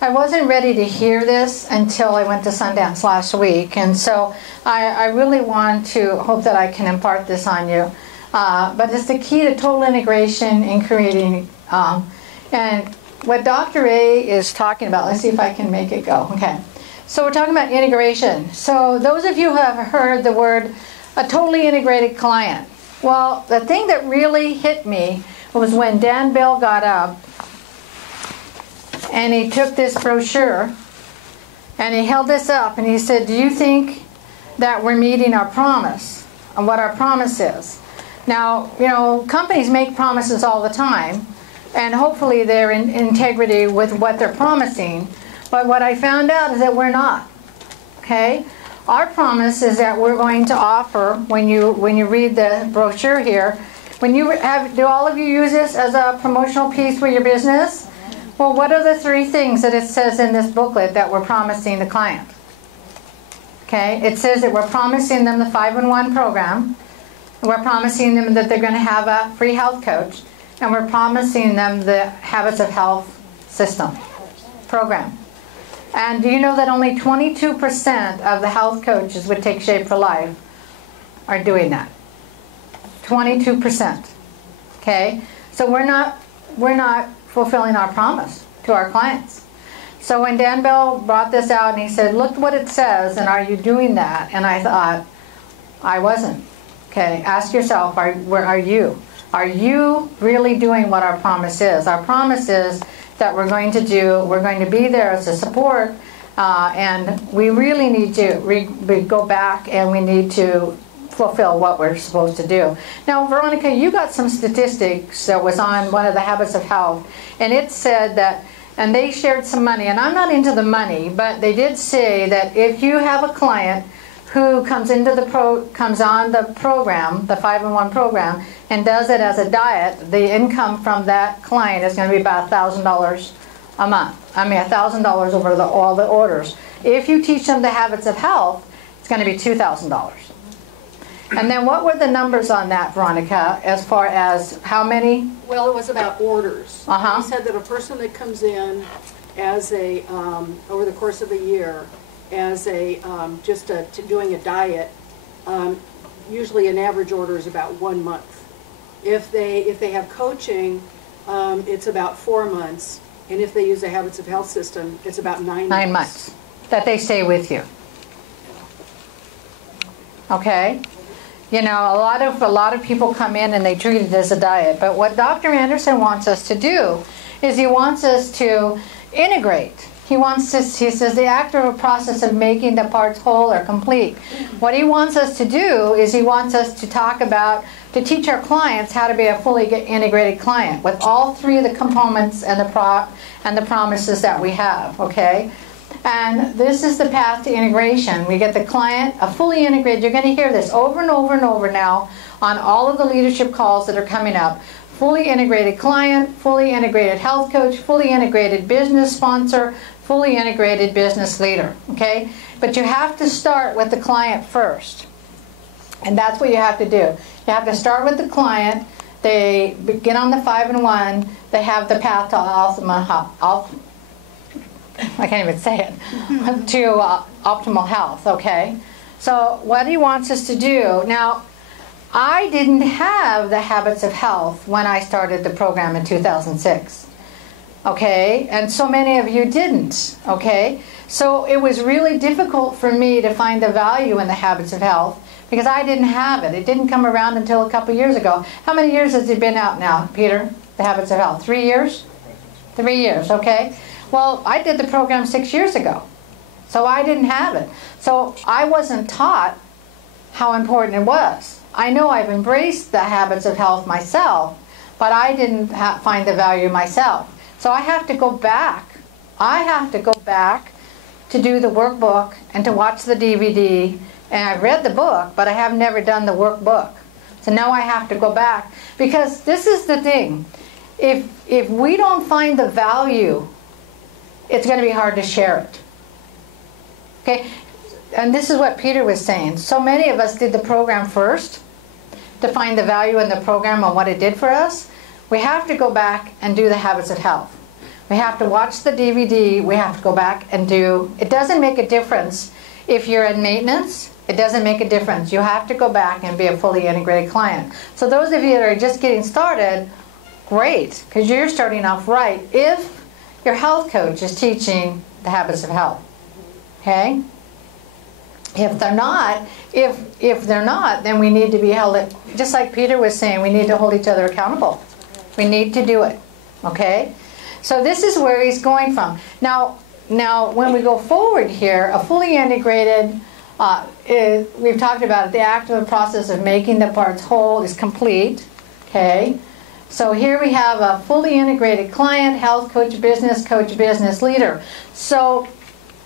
I wasn't ready to hear this until I went to Sundance last week, and so I really want to hope that I can impart this on you. But it's the key to total integration in creating, and what Dr. A is talking about, let's see if I can make it go. Okay, so we're talking about integration. So those of you who have heard the word a totally integrated client, well, the thing that really hit me was when Dan Bell got up and he took this brochure and he held this up and he said, do you think that we're meeting our promise and what our promise is? Now, you know, companies make promises all the time, and hopefully they're in integrity with what they're promising, but what I found out is that we're not. Okay? Our promise is that we're going to offer, when you read the brochure here, do all of you use this as a promotional piece for your business? Well, what are the 3 things that it says in this booklet that we're promising the client? Okay, it says that we're promising them the 5-in-1 program, we're promising them that they're going to have a free health coach, and we're promising them the Habits of Health system program. And do you know that only 22% of the health coaches with Take Shape for Life are doing that? 22%. Okay, so we're not fulfilling our promise to our clients. So when Dan Bell brought this out and he said, look what it says, and are you doing that? And I thought, I wasn't. Okay, ask yourself, where are you? Are you really doing what our promise is? Our promise is that we're going to be there as a support, and we really need to go back and we need to fulfill what we're supposed to do. Now, Veronica, you got some statistics that was on one of the Habits of Health, and it said that, and they shared some money, and I'm not into the money, but they did say that if you have a client who comes on the program, the 5-in-1 program, and does it as a diet, the income from that client is going to be about $1,000 a month. I mean, $1,000 over all the orders. If you teach them the Habits of Health, it's going to be $2,000. And then what were the numbers on that, Veronica, as far as how many? Well, it was about orders. Uh-huh. He said that a person that comes in as a, over the course of a year, as a, doing a diet, usually an average order is about 1 month. If they have coaching, it's about 4 months. And if they use the Habits of Health system, it's about 9 months. 9 months that they stay with you. Okay? You know, a lot of people come in and they treat it as a diet. But what Dr. Anderson wants us to do is he wants us to integrate. He says the active process of making the parts whole or complete. What he wants us to do is he wants us to teach our clients how to be a fully integrated client with all 3 of the components and the promises that we have, okay? And this is the path to integration. We get the client a fully integrated, you're going to hear this over and over and over now on all of the leadership calls that are coming up. Fully integrated client, fully integrated health coach, fully integrated business sponsor, fully integrated business leader, okay? But you have to start with the client first. And that's what you have to do. You have to start with the client. They get on the 5-in-1. They have the path to I can't even say it, to optimal health, okay? So what he wants us to do, now, I didn't have the Habits of Health when I started the program in 2006, okay? And so many of you didn't, okay? So it was really difficult for me to find the value in the Habits of Health because I didn't have it. It didn't come around until a couple years ago. How many years has it been out now, Peter, the Habits of Health? 3 years? 3 years, okay? Well, I did the program 6 years ago, so I didn't have it. So I wasn't taught how important it was. I know I've embraced the Habits of Health myself, but I didn't find the value myself. So I have to go back. I have to go back to do the workbook and to watch the DVD. And I've read the book, but I have never done the workbook. So now I have to go back. Because this is the thing. If we don't find the value, it's going to be hard to share it. Okay? And this is what Peter was saying. So many of us did the program first to find the value in the program and what it did for us. We have to go back and do the Habits of Health. We have to watch the DVD. We have to go back and do, it doesn't make a difference if you're in maintenance. It doesn't make a difference. You have to go back and be a fully integrated client. So those of you that are just getting started, great, because you're starting off right if your health coach is teaching the habits of health. Okay? If they're not, then we need to be held, just like Peter was saying, we need to hold each other accountable. We need to do it. Okay? So this is where he's going from. Now when we go forward here, a fully integrated, we've talked about it, the active process of making the parts whole is complete. Okay? So here we have a fully integrated client, health coach, business leader. So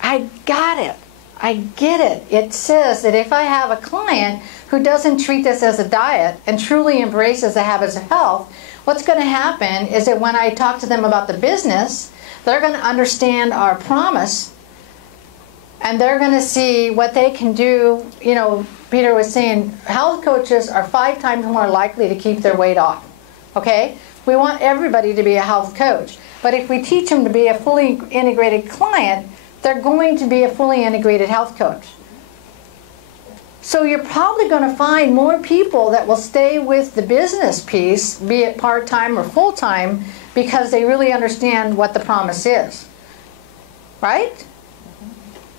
I got it. I get it. It says that if I have a client who doesn't treat this as a diet and truly embraces the habits of health, what's going to happen is that when I talk to them about the business, they're going to understand our promise and they're going to see what they can do. You know, Peter was saying health coaches are 5 times more likely to keep their weight off. Okay? We want everybody to be a health coach. But if we teach them to be a fully integrated client, they're going to be a fully integrated health coach. So you're probably going to find more people that will stay with the business piece, be it part-time or full-time, because they really understand what the promise is. Right?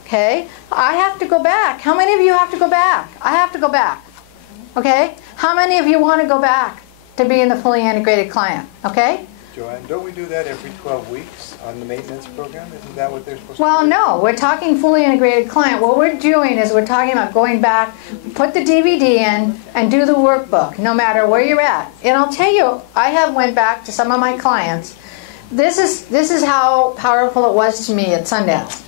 Okay? I have to go back. How many of you have to go back? I have to go back. Okay? How many of you want to go back to being the fully integrated client? Okay? Joanne, don't we do that every 12 weeks on the maintenance program? Isn't that what they're supposed to do? Well, no. We're talking fully integrated client. What we're doing is we're talking about going back, put the DVD in, and do the workbook, no matter where you're at. And I'll tell you, I have went back to some of my clients. This is how powerful it was to me at Sundance.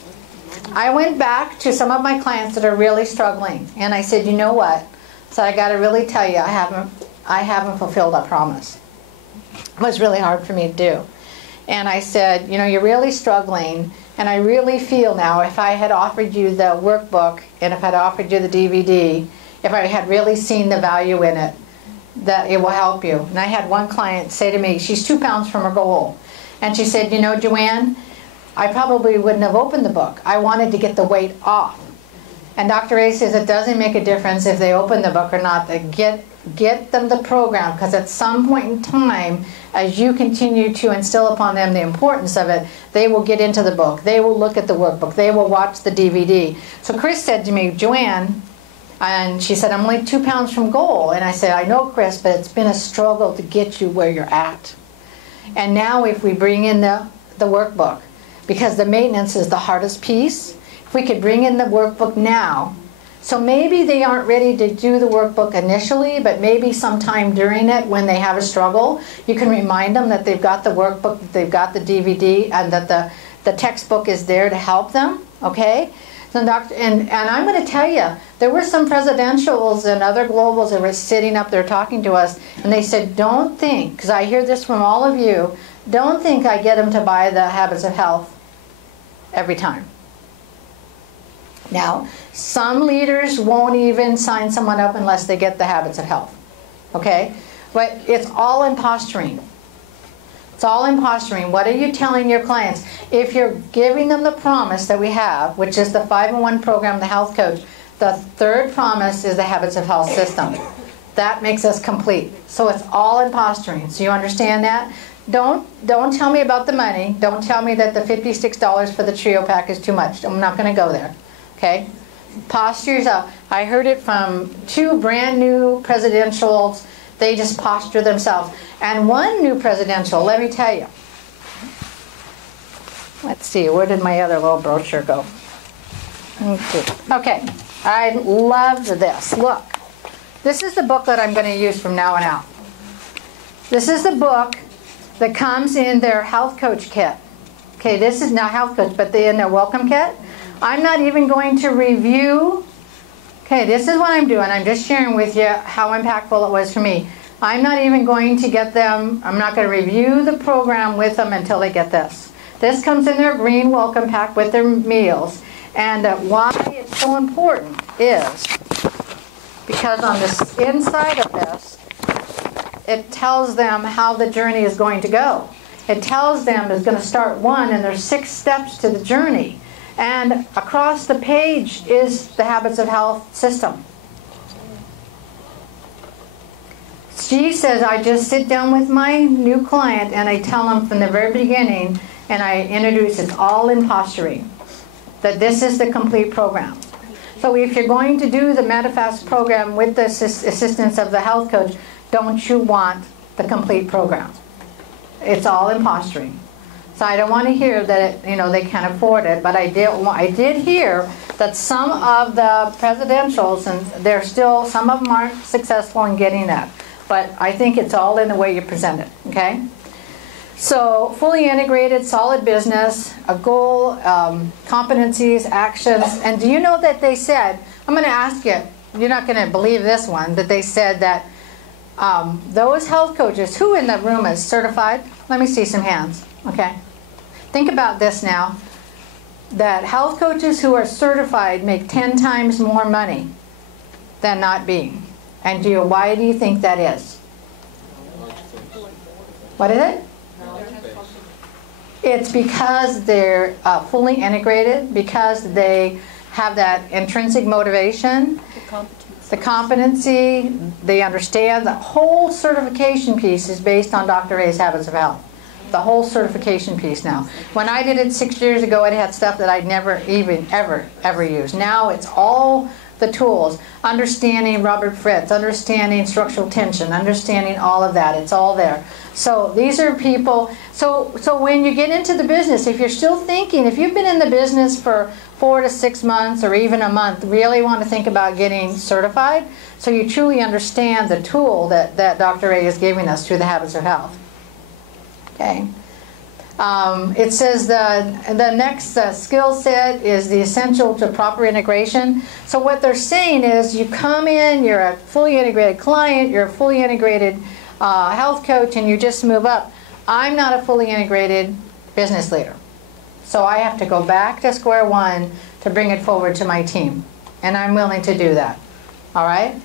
I went back to some of my clients that are really struggling, and I said, you know what? So I got to really tell you, I haven't fulfilled that promise. It was really hard for me to do. And I said, you know, you're really struggling, and I really feel now if I had offered you the workbook and if I'd offered you the DVD, if I had really seen the value in it, that it will help you. And I had one client say to me, she's 2 pounds from her goal, and she said, you know, Joanne, I probably wouldn't have opened the book. I wanted to get the weight off. And Dr. A says it doesn't make a difference if they open the book or not. They get them the program, because at some point in time, as you continue to instill upon them the importance of it, they will get into the book. They will look at the workbook. They will watch the DVD. So Chris said to me, Joanne, and she said, I'm only 2 pounds from goal. And I said, I know, Chris, but it's been a struggle to get you where you're at. And now if we bring in the workbook, because the maintenance is the hardest piece, if we could bring in the workbook now, so maybe they aren't ready to do the workbook initially, but maybe sometime during it when they have a struggle, you can remind them that they've got the workbook, that they've got the DVD, and that the textbook is there to help them, okay? So and I'm going to tell you, there were some presidentials and other globals that were sitting up there talking to us, and they said, don't think, because I hear this from all of you, don't think I get them to buy the Habits of Health every time. Now, some leaders won't even sign someone up unless they get the Habits of Health. Okay? But it's all in posturing. It's all in posturing. What are you telling your clients? If you're giving them the promise that we have, which is the 5-in-1 program, the health coach, the third promise is the Habits of Health system. That makes us complete. So it's all in posturing. So you understand that? Don't tell me about the money. Don't tell me that the $56 for the trio pack is too much. I'm not going to go there. Okay? Posture yourself. I heard it from 2 brand new presidentials. They just posture themselves. And one new presidential, let me tell you. Let's see, where did my other little brochure go? Okay, I love this. Look, this is the book that I'm going to use from now on out. This is the book that comes in their health coach kit. Okay, this is not health coach, but in their welcome kit. I'm not even going to review. Okay, this is what I'm doing. I'm just sharing with you how impactful it was for me. I'm not even going to get them, I'm not going to review the program with them until they get this. This comes in their green welcome pack with their meals. And why it's so important is because on the inside of this, it tells them how the journey is going to go. it tells them it's going to start 1, and there's 6 steps to the journey. And across the page is the Habits of Health system. She says, I just sit down with my new client and I tell them from the very beginning, and I introduce, it's all in posturing, that this is the complete program. So if you're going to do the Medifast program with the assistance of the health coach, don't you want the complete program? It's all in posturing. So I don't want to hear that they can't afford it, but I did hear that some of the presidentials, and some of them aren't successful in getting that. But I think it's all in the way you present it, okay? So fully integrated, solid business, a goal, competencies, actions. And do you know that they said, I'm going to ask you, you're not going to believe this one, that they said that those health coaches, who in the room is certified? Let me see some hands, okay? Think about this now, that health coaches who are certified make 10 times more money than not being. And why do you think that is? What is it? It's because they're fully integrated, because they have that intrinsic motivation, the competency, they understand. The whole certification piece is based on Dr. A's Habits of Health. The whole certification piece now. When I did it 6 years ago, it had stuff that I'd never even ever used. Now it's all the tools, understanding Robert Fritz, understanding structural tension, understanding all of that. It's all there. So these are people, so when you get into the business, if you're still thinking, if you've been in the business for 4 to 6 months or even a month, really want to think about getting certified, so you truly understand the tool that Dr. A is giving us through the Habits of Health. Okay. It says the next skill set is the essential to proper integration. So what they're saying is you come in, you're a fully integrated client, you're a fully integrated health coach, and you just move up. I'm not a fully integrated business leader. So I have to go back to square one to bring it forward to my team. And I'm willing to do that. All right?